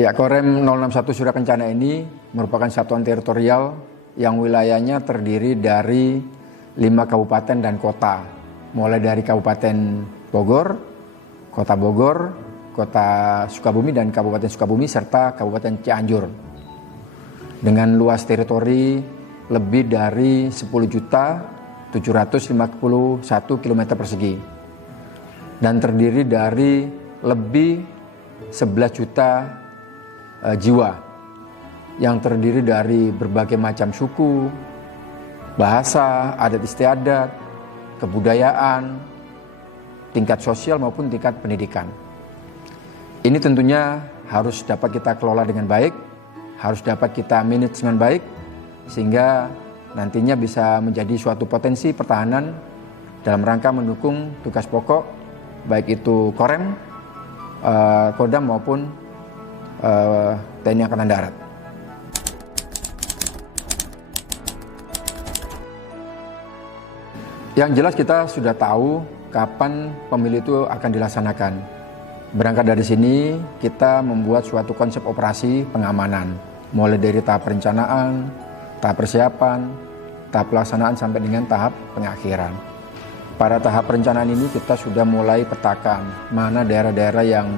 Ya, Korem 061 Surya Kencana ini merupakan satuan teritorial yang wilayahnya terdiri dari 5 kabupaten dan kota, mulai dari Kabupaten Bogor, Kota Sukabumi dan Kabupaten Sukabumi serta Kabupaten Cianjur. Dengan luas teritori lebih dari 10.751 km persegi dan terdiri dari lebih 11 juta jiwa yang terdiri dari berbagai macam suku, bahasa, adat istiadat, kebudayaan, tingkat sosial maupun tingkat pendidikan. Ini tentunya harus dapat kita kelola dengan baik, harus dapat kita manage dengan baik, sehingga nantinya bisa menjadi suatu potensi pertahanan dalam rangka mendukung tugas pokok, baik itu Korem, Kodam maupun TNI Angkatan Darat. Yang jelas kita sudah tahu kapan pemilu itu akan dilaksanakan. Berangkat dari sini kita membuat suatu konsep operasi pengamanan, mulai dari tahap perencanaan, tahap persiapan, tahap pelaksanaan sampai dengan tahap pengakhiran. Pada tahap perencanaan ini kita sudah mulai petakan mana daerah-daerah yang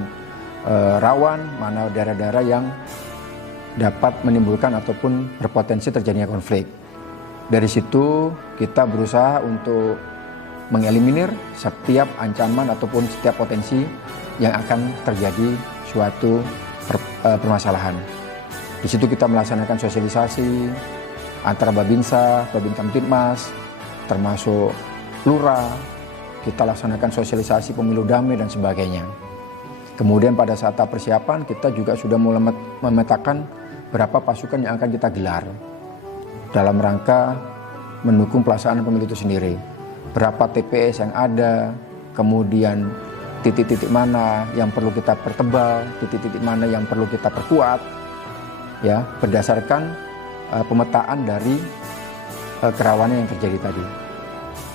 rawan, mana daerah-daerah yang dapat menimbulkan ataupun berpotensi terjadinya konflik. Dari situ kita berusaha untuk mengeliminir setiap ancaman ataupun setiap potensi yang akan terjadi suatu permasalahan. Di situ kita melaksanakan sosialisasi antara Babinsa, Babin Kamtibmas, termasuk Lurah, kita laksanakan sosialisasi pemilu damai dan sebagainya. Kemudian pada saat tahap persiapan kita juga sudah mulai memetakan berapa pasukan yang akan kita gelar dalam rangka mendukung pelaksanaan pemilu itu sendiri. Berapa TPS yang ada, kemudian titik-titik mana yang perlu kita pertebal, titik-titik mana yang perlu kita perkuat, ya berdasarkan pemetaan dari kerawanan yang terjadi tadi.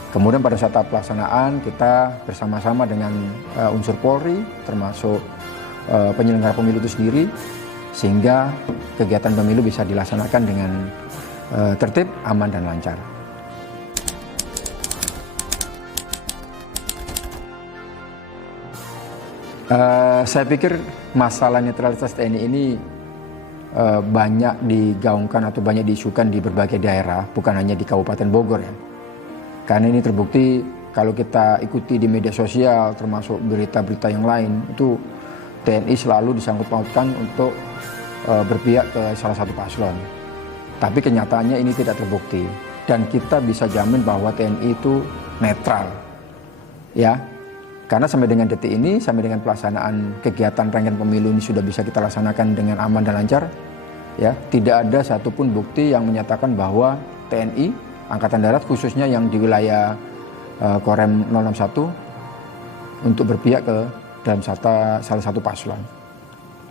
Kemudian pada saat pelaksanaan kita bersama-sama dengan unsur Polri termasuk penyelenggara pemilu itu sendiri sehingga kegiatan pemilu bisa dilaksanakan dengan tertib, aman dan lancar. Saya pikir masalah netralitas TNI ini banyak digaungkan atau banyak diisukan di berbagai daerah, bukan hanya di Kabupaten Bogor ya. Karena ini terbukti kalau kita ikuti di media sosial termasuk berita-berita yang lain itu TNI selalu disangkut pautkan untuk berpihak ke salah satu paslon. Tapi kenyataannya ini tidak terbukti dan kita bisa jamin bahwa TNI itu netral. Ya. Karena sampai dengan detik ini, sampai dengan pelaksanaan kegiatan rangkaian pemilu ini sudah bisa kita laksanakan dengan aman dan lancar. Ya, tidak ada satupun bukti yang menyatakan bahwa TNI Angkatan Darat khususnya yang di wilayah Korem 061 untuk berpihak ke dalam salah satu paslon.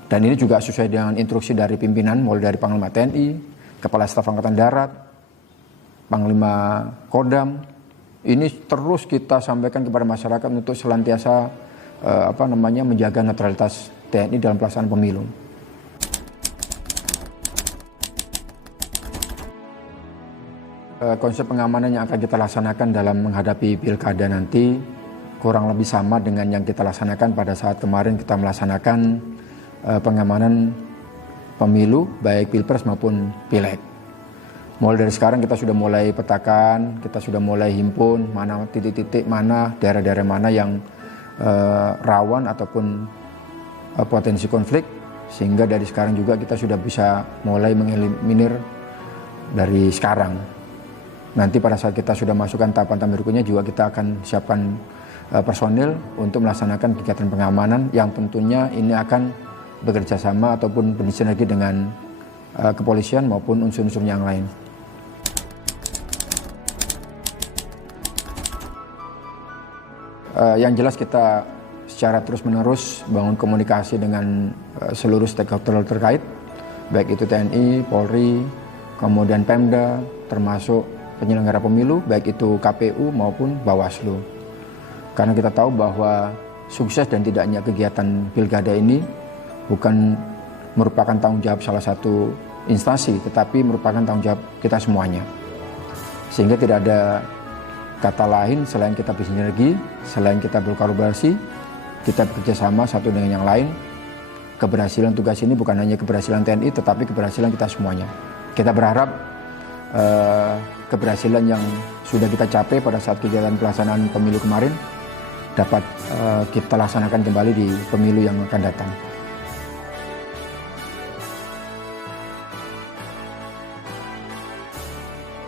Dan ini juga sesuai dengan instruksi dari pimpinan mulai dari Panglima TNI, Kepala Staf Angkatan Darat, Panglima Kodam. Ini terus kita sampaikan kepada masyarakat untuk senantiasa menjaga netralitas TNI dalam pelaksanaan pemilu. Konsep pengamanan yang akan kita laksanakan dalam menghadapi pilkada nanti kurang lebih sama dengan yang kita laksanakan pada saat kemarin kita melaksanakan pengamanan pemilu baik pilpres maupun pileg. Mulai dari sekarang kita sudah mulai petakan, kita sudah mulai himpun mana titik-titik mana, daerah-daerah mana yang rawan ataupun potensi konflik, sehingga dari sekarang juga kita sudah bisa mulai mengeliminir dari sekarang. Nanti pada saat kita sudah masukkan tahapan berikutnya juga kita akan siapkan personil untuk melaksanakan kegiatan pengamanan yang tentunya ini akan bekerja sama ataupun bersinergi dengan kepolisian maupun unsur-unsur yang lain. Yang jelas kita secara terus-menerus bangun komunikasi dengan seluruh stakeholder terkait, baik itu TNI, Polri, kemudian Pemda, termasuk penyelenggara pemilu, baik itu KPU maupun Bawaslu. Karena kita tahu bahwa sukses dan tidaknya kegiatan pilkada ini bukan merupakan tanggung jawab salah satu instansi, tetapi merupakan tanggung jawab kita semuanya. Sehingga tidak ada kata lain selain kita bersinergi, selain kita berkolaborasi, kita bekerja sama satu dengan yang lain. Keberhasilan tugas ini bukan hanya keberhasilan TNI, tetapi keberhasilan kita semuanya. Kita berharap keberhasilan yang sudah kita capai pada saat kegiatan pelaksanaan pemilu kemarin dapat kita laksanakan kembali di pemilu yang akan datang.